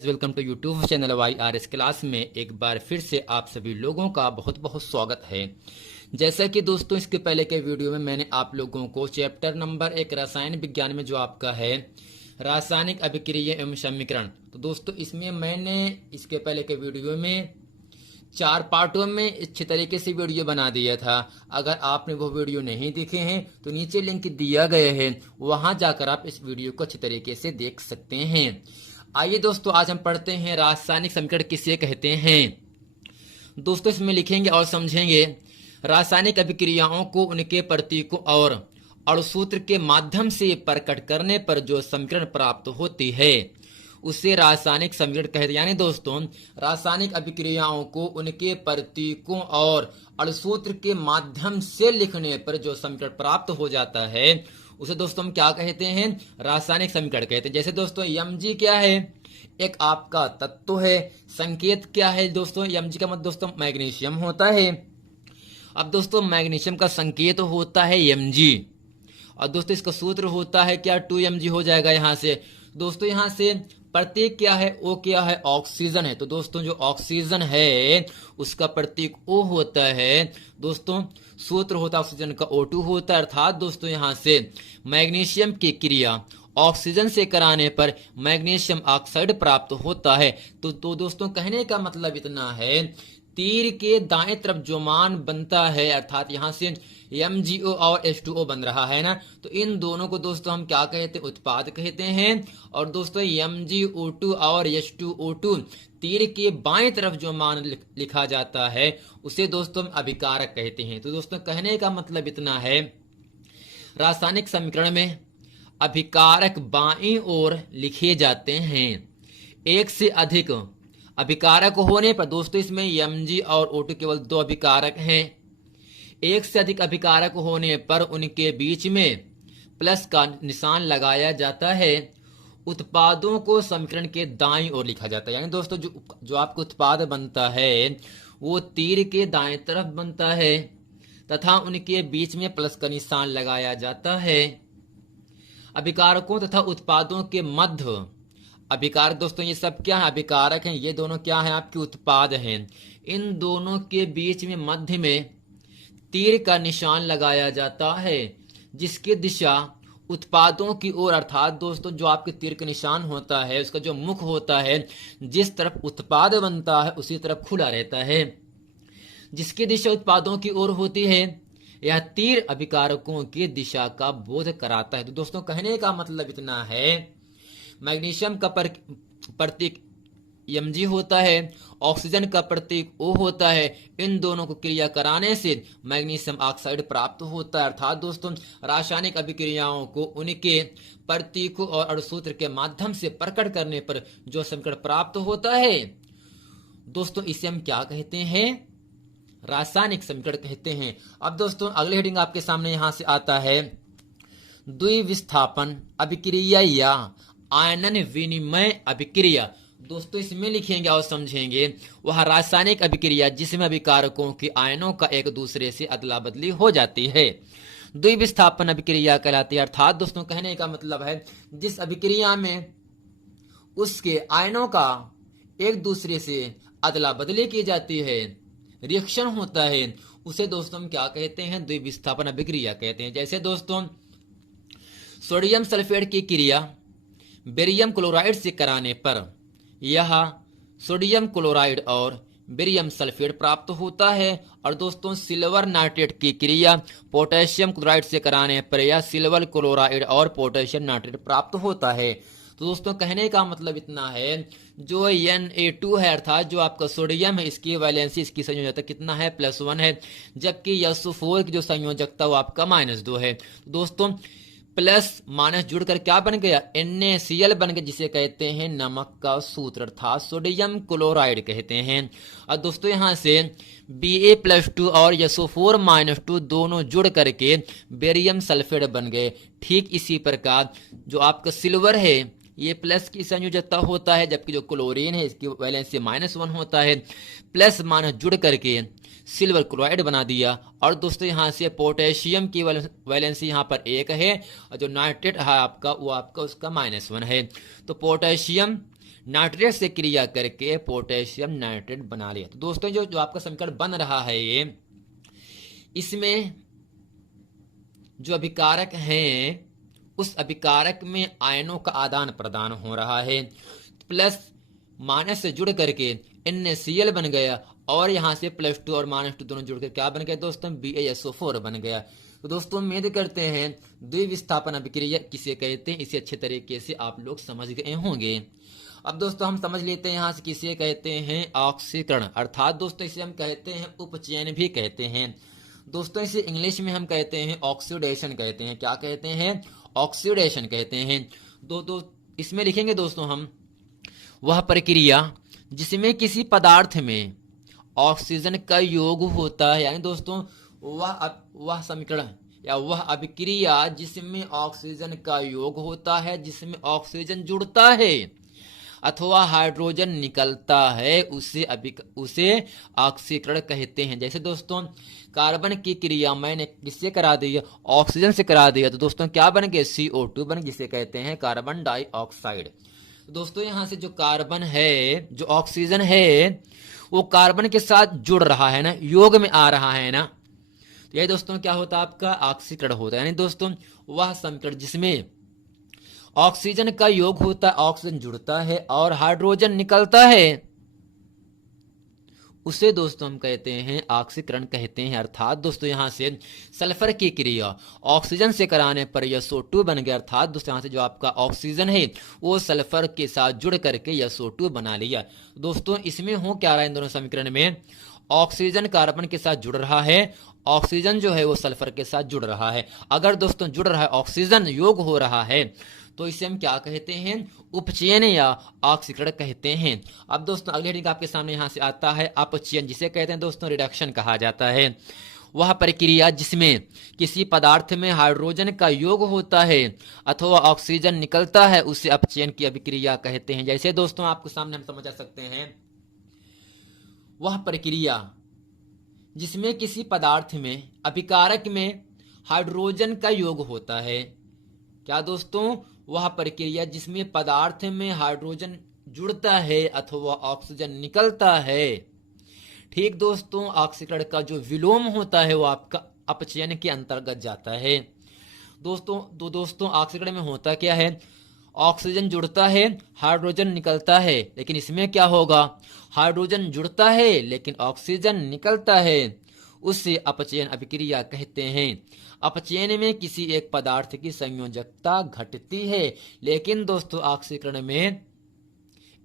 Welcome to YouTube channel YRS class में एक बार फिर से आप सभी लोगों का बहुत बहुत स्वागत है। जैसा कि दोस्तों इसके पहले के वीडियो में मैंने आप लोगों को चैप्टर नंबर 1 रसायन विज्ञान में जो आपका है रासायनिक अभिक्रिया एवं समीकरण, तो दोस्तों इसमें मैंने इसके पहले के वीडियो में 4 पार्टों में अच्छे तरीके से वीडियो बना दिया था। अगर आपने वो वीडियो नहीं देखे हैं तो नीचे लिंक दिया गया है, वहां जाकर आप इस वीडियो को अच्छे तरीके से देख सकते हैं। आइए दोस्तों आज हम पढ़ते हैं रासायनिक समीकरण किसे कहते हैं। दोस्तों इसमें लिखेंगे और समझेंगे रासायनिक अभिक्रियाओं को उनके प्रतीकों और अणुसूत्र के माध्यम से प्रकट करने पर जो समीकरण प्राप्त होती है उसे रासायनिक समीकरण कहते हैं। यानी दोस्तों रासायनिक अभिक्रियाओं को उनके प्रतीकों और अणुसूत्र के माध्यम से लिखने पर जो समीकरण प्राप्त हो जाता है उसे दोस्तों हम क्या कहते हैं, रासायनिक समीकरण कहते हैं। जैसे दोस्तों Mg क्या है, एक आपका तत्व है। संकेत क्या है दोस्तों, Mg का मतलब दोस्तों मैग्नीशियम होता है। अब दोस्तों मैग्नीशियम का संकेत होता है Mg और दोस्तों इसका सूत्र होता है क्या, 2Mg हो जाएगा। यहाँ से दोस्तों यहाँ से प्रतीक क्या है, O क्या है, ऑक्सीजन है। तो दोस्तों जो ऑक्सीजन है उसका प्रतीक O होता है। दोस्तों सूत्र होता है ऑक्सीजन का O2 होता है। अर्थात दोस्तों यहाँ से मैग्नीशियम की क्रिया ऑक्सीजन से कराने पर मैग्नीशियम ऑक्साइड प्राप्त होता है। तो दोस्तों कहने का मतलब इतना है, तीर के दाएं तरफ जो मान बनता है अर्थात यहाँ से MgO और H2O बन रहा है ना, तो इन दोनों को दोस्तों हम क्या कहते हैं, उत्पाद कहते हैं। और दोस्तों MgO2 और H2O2 तीर के बाएं तरफ जो मान लिखा जाता है उसे दोस्तों हम अभिकारक कहते हैं। तो दोस्तों कहने का मतलब इतना है, रासायनिक समीकरण में अभिकारक बाईं ओर लिखे जाते हैं। एक से अधिक अभिकारक होने पर दोस्तों इसमें Mg और O2 केवल 2 अभिकारक हैं। एक से अधिक अभिकारक होने पर उनके बीच में प्लस का निशान लगाया जाता है। उत्पादों को समीकरण के दाईं ओर लिखा जाता है। यानी दोस्तों जो आपका उत्पाद बनता है वो तीर के दाएं तरफ बनता है तथा उनके बीच में प्लस का निशान लगाया जाता है। अभिकारकों तथा उत्पादों के मध्य अभिकारक दोस्तों ये सब क्या है, अभिकारक हैं। ये दोनों क्या है, आपके उत्पाद हैं। इन दोनों के बीच में मध्य में तीर का निशान लगाया जाता है जिसकी दिशा उत्पादों की ओर, अर्थात दोस्तों जो आपके तीर का निशान होता है उसका जो मुख होता है जिस तरफ उत्पाद बनता है उसी तरफ खुला रहता है। जिसकी दिशा उत्पादों की ओर होती है यह तीर अभिकारकों की दिशा का बोध कराता है। तो दोस्तों कहने का मतलब इतना है, मैग्नीशियम का प्रतीक Mg होता है, ऑक्सीजन का प्रतीक O होता है। इन दोनों को क्रिया कराने से मैग्नीशियम ऑक्साइड प्राप्त होता है। अर्थात दोस्तों रासायनिक अभिक्रियाओं को उनके प्रतीकों और अणुसूत्र के माध्यम से प्रकट करने पर जो समीकरण प्राप्त होता है दोस्तों इसे हम क्या कहते हैं, रासायनिक समीकरण कहते हैं। अब दोस्तों अगले हेडिंग आपके सामने यहां से आता है, द्विविस्थापन अभिक्रिया या आयनन विनिमय अभिक्रिया। दोस्तों इसमें लिखेंगे और समझेंगे वह रासायनिक अभिक्रिया जिसमें अभिकारकों के आयनों का एक दूसरे से अदला बदली हो जाती है द्विविस्थापन अभिक्रिया कहलाती है। अर्थात दोस्तों कहने का मतलब है जिस अभिक्रिया में उसके आयनों का एक दूसरे से अदला बदली की जाती है, रिएक्शन होता है, उसे दोस्तों हम क्या कहते हैं, द्विविस्थापन अभिक्रिया कहते हैं। जैसे दोस्तों सोडियम सल्फेट की क्रिया बेरियम क्लोराइड से कराने पर यह सोडियम क्लोराइड और बेरियम सल्फेट प्राप्त होता है। और दोस्तों सिल्वर नाइट्रेट की क्रिया पोटेशियम क्लोराइड से कराने पर यह सिल्वर क्लोराइड और पोटेशियम नाइट्रेट प्राप्त होता है। तो दोस्तों कहने का मतलब इतना है, जो Na2 है अर्थात जो आपका सोडियम है इसकी वैलेंसी इसकी संयोजकता कितना है, +1 है, जबकि SO4 की जो संयोजकता वो आपका -2 है। दोस्तों प्लस माइनस जुड़कर क्या बन गया, NaCl बन गया, जिसे कहते हैं नमक का सूत्र अर्थात सोडियम क्लोराइड कहते हैं। और दोस्तों यहाँ से Ba+2 और SO4-2 दोनों जुड़ करके बेरियम सल्फेट बन गए। ठीक इसी प्रकार जो आपका सिल्वर है ये प्लस की संयोजकता होता है, जबकि जो क्लोरीन है इसकी वैलेंसी -1 होता है। प्लस माइनस जुड़ करके सिल्वर क्लोराइड बना दिया। और दोस्तों यहाँ से पोटेशियम की वैलेंसी यहाँ पर 1 है और जो नाइट्रेट है आपका वो आपका उसका -1 है। तो पोटेशियम नाइट्रेट से क्रिया करके पोटेशियम नाइट्रेट बना लिया। तो दोस्तों जो जो आपका समीकरण बन रहा है ये, इसमें जो अभिकारक हैं उस अभिकारक में आयनों का आदान प्रदान हो रहा है, प्लस माइनस से जुड़ करके NaCl बन गया और यहाँ से +2 और -2 दोनों जुड़कर क्या बन गया दोस्तों, BaSO4 बन गया। तो दोस्तों उम्मीद करते हैं द्विविस्थापन अभिक्रिया किसे कहते हैं इसे अच्छे तरीके से आप लोग समझ गए होंगे। अब दोस्तों हम समझ लेते हैं यहाँ से किसे कहते हैं, ऑक्सीकरण, अर्थात दोस्तों इसे हम कहते हैं उपचयन भी कहते हैं। दोस्तों इसे इंग्लिश में हम कहते हैं ऑक्सीडेशन कहते हैं। क्या कहते हैं, ऑक्सीडेशन कहते हैं। दो इसमें लिखेंगे दोस्तों हम, वह प्रक्रिया जिसमें किसी पदार्थ में ऑक्सीजन का योग होता है, यानी दोस्तों वह समीकरण या वह अभिक्रिया जिसमें ऑक्सीजन का योग होता है, जिसमें ऑक्सीजन जुड़ता है अथवा हाइड्रोजन निकलता है, उसे ऑक्सीकरण कहते हैं। जैसे दोस्तों कार्बन की क्रिया मैंने किससे करा दी है, ऑक्सीजन से करा दिया, तो दोस्तों क्या बन गए, CO2 बन, जिसे कहते हैं कार्बन डाइऑक्साइड। तो दोस्तों यहाँ से जो कार्बन है, जो ऑक्सीजन है, वो कार्बन के साथ जुड़ रहा है ना, योग में आ रहा है ना, तो यही दोस्तों क्या होता है, आपका ऑक्सीकरण होता है। यानी दोस्तों वह समीकरण जिसमें ऑक्सीजन का योग होता है, ऑक्सीजन जुड़ता है और हाइड्रोजन निकलता है, उसे दोस्तों हम कहते हैं ऑक्सीकरण कहते हैं। अर्थात दोस्तों यहाँ से सल्फर की क्रिया ऑक्सीजन से कराने पर SO2 बन गया, अर्थात दोस्तों यहाँ से जो आपका ऑक्सीजन है वो सल्फर के साथ जुड़ करके SO2 बना लिया। दोस्तों इसमें हो क्या रहा है, इन दोनों समीकरण में ऑक्सीजन कार्बन के साथ जुड़ रहा है, ऑक्सीजन जो है वो सल्फर के साथ जुड़ रहा है। अगर दोस्तों जुड़ रहा है, ऑक्सीजन योग हो रहा है, तो इसे हम क्या कहते हैं, उपचयन या ऑक्सीकरण कहते हैं। अब दोस्तों अगली हेडिंग आपके सामने यहां से आता है अपचयन, जिसे कहते हैं दोस्तों रिडक्शन कहा जाता है। वह प्रक्रिया जिसमें किसी पदार्थ में हाइड्रोजन का योग होता है अथवा ऑक्सीजन निकलता है, उसे अपचयन की अभिक्रिया कहते हैं। जैसे दोस्तों आपके सामने हम समझा सकते हैं, वह प्रक्रिया जिसमें किसी पदार्थ में अभिकारक में हाइड्रोजन का योग होता है। क्या दोस्तों, वह प्रक्रिया जिसमें पदार्थ में हाइड्रोजन जुड़ता है अथवा ऑक्सीजन निकलता है। ठीक दोस्तों, ऑक्सीकरण का जो विलोम होता है वो आपका अपचयन के अंतर्गत जाता है। दोस्तों ऑक्सीकरण में होता क्या है, ऑक्सीजन जुड़ता है, हाइड्रोजन निकलता है, लेकिन इसमें क्या होगा, हाइड्रोजन जुड़ता है लेकिन ऑक्सीजन निकलता है, उससे अपचयन अभिक्रिया कहते हैं। अपचयन में किसी एक पदार्थ की संयोजकता घटती है, लेकिन दोस्तों ऑक्सीकरण में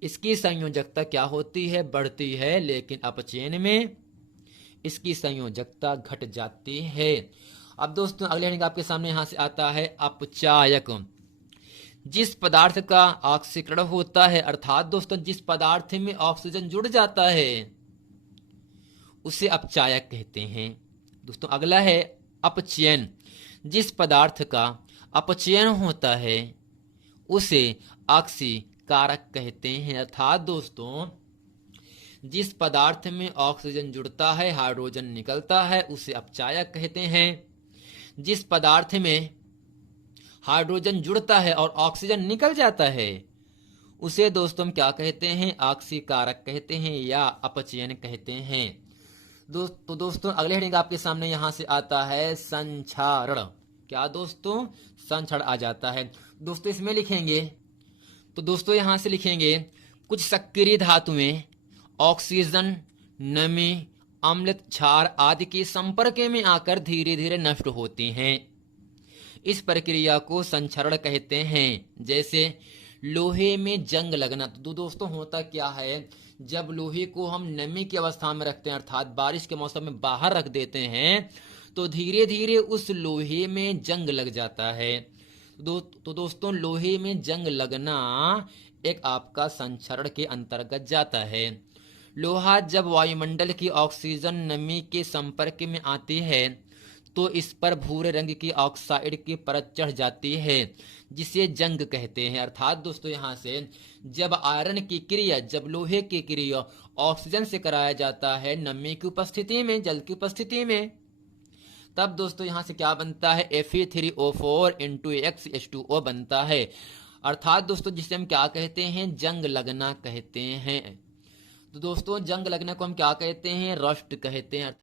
इसकी संयोजकता क्या होती है, बढ़ती है, लेकिन अपचयन में इसकी संयोजकता घट जाती है। अब दोस्तों अगले हेडिंग आपके सामने यहां से आता है अपचायक। जिस पदार्थ का ऑक्सीकरण होता है, अर्थात दोस्तों जिस पदार्थ में ऑक्सीजन जुड़ जाता है उसे अपचायक कहते हैं। दोस्तों अगला है अपचयन। जिस पदार्थ का अपचयन होता है उसे ऑक्सीकारक कहते हैं। अर्थात दोस्तों जिस पदार्थ में ऑक्सीजन जुड़ता है, हाइड्रोजन निकलता है, उसे अपचायक कहते हैं। जिस पदार्थ में हाइड्रोजन जुड़ता है और ऑक्सीजन निकल जाता है उसे दोस्तों हम क्या कहते हैं, ऑक्सीकारक कहते हैं या अपचयन कहते हैं। तो दोस्तों अगले हेडिंग आपके सामने यहां से आता है संक्षारण। क्या दोस्तों, संक्षारण आ जाता है। दोस्तों इसमें लिखेंगे, तो दोस्तों यहां से लिखेंगे, कुछ सक्रिय धातुएं ऑक्सीजन, नमी, अम्ल, क्षार आदि के संपर्क में आकर धीरे धीरे नष्ट होती हैं। इस प्रक्रिया को संक्षारण कहते हैं। जैसे लोहे में जंग लगना। तो दोस्तों होता क्या है, जब लोहे को हम नमी की अवस्था में रखते हैं, अर्थात बारिश के मौसम में बाहर रख देते हैं, तो धीरे धीरे उस लोहे में जंग लग जाता है। तो दोस्तों लोहे में जंग लगना एक आपका संक्षारण के अंतर्गत जाता है। लोहा जब वायुमंडल की ऑक्सीजन नमी के संपर्क में आती है तो इस पर भूरे रंग की ऑक्साइड की परत चढ़ जाती है, जिसे जंग कहते हैं। अर्थात दोस्तों यहाँ से जब आयरन की क्रिया, जब लोहे की क्रिया ऑक्सीजन से कराया जाता है नमी की उपस्थिति में, जल की उपस्थिति में, तब दोस्तों यहाँ से क्या बनता है, Fe3O4 × XH2O बनता है। अर्थात दोस्तों जिसे हम क्या कहते हैं, जंग लगना कहते हैं। तो दोस्तों जंग लगने को हम क्या कहते हैं, रस्ट कहते हैं।